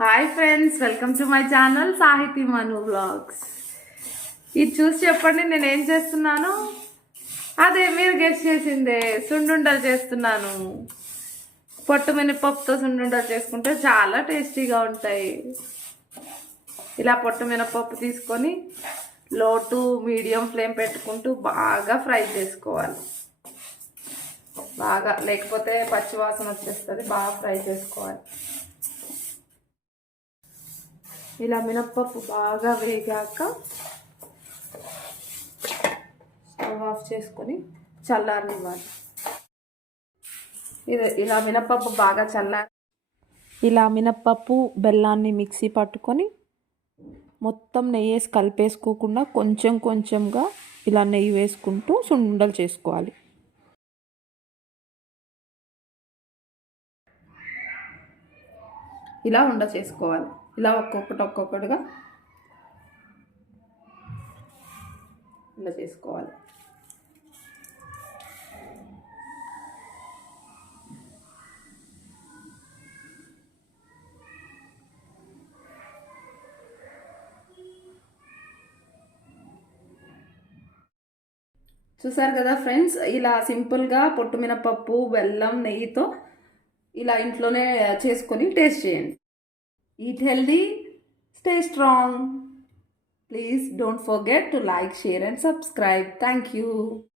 Hi friends, welcome to my channel సాహితీ మను vlogs. ఇది చూసి చెప్పండి నేను ఏం చేస్తున్నాను. అదే మీరు గెస్ట్ చేసిందే, సున్నుండలు చేస్తున్నాను. పొట్టు మినపప్పుతో సున్నుండలు చేసుకుంటే చాలా టేస్టీగా ఉంటాయి. ఇలా పొట్టు మినపప్పు తీసుకొని లో టు మీడియం ఫ్లేమ్ పెట్టుకుంటూ బాగా ఫ్రై చేసుకోవాలి. బాగా, లేకపోతే పచ్చివాసన వచ్చేస్తుంది. బాగా ఫ్రై చేసుకోవాలి. ఇలా మినప్పప్పు బాగా వేగాక స్టవ్ ఆఫ్ చేసుకొని చల్లారనివ్వాలి. ఇలా మినప్పప్పు బాగా ఇలా మినప్పప్పు బెల్లాన్ని మిక్సీ పట్టుకొని మొత్తం నెయ్యి వేసి కలిపేసుకోకుండా కొంచెం కొంచెంగా ఇలా నెయ్యి వేసుకుంటూ సున్నుండలు చేసుకోవాలి. ఇలా చేసుకోవాలి. ఇలా ఒక్కొక్కటిగా ఇలా చేసుకోవాలి. చూసారు కదా ఫ్రెండ్స్, ఇలా సింపుల్గా పొట్టు మినపప్పు బెల్లం నెయ్యితో ఇలా ఇంట్లోనే చేసుకొని టేస్ట్ చేయండి. Eat healthy, stay strong. Please don't forget to like, share and subscribe. Thank you.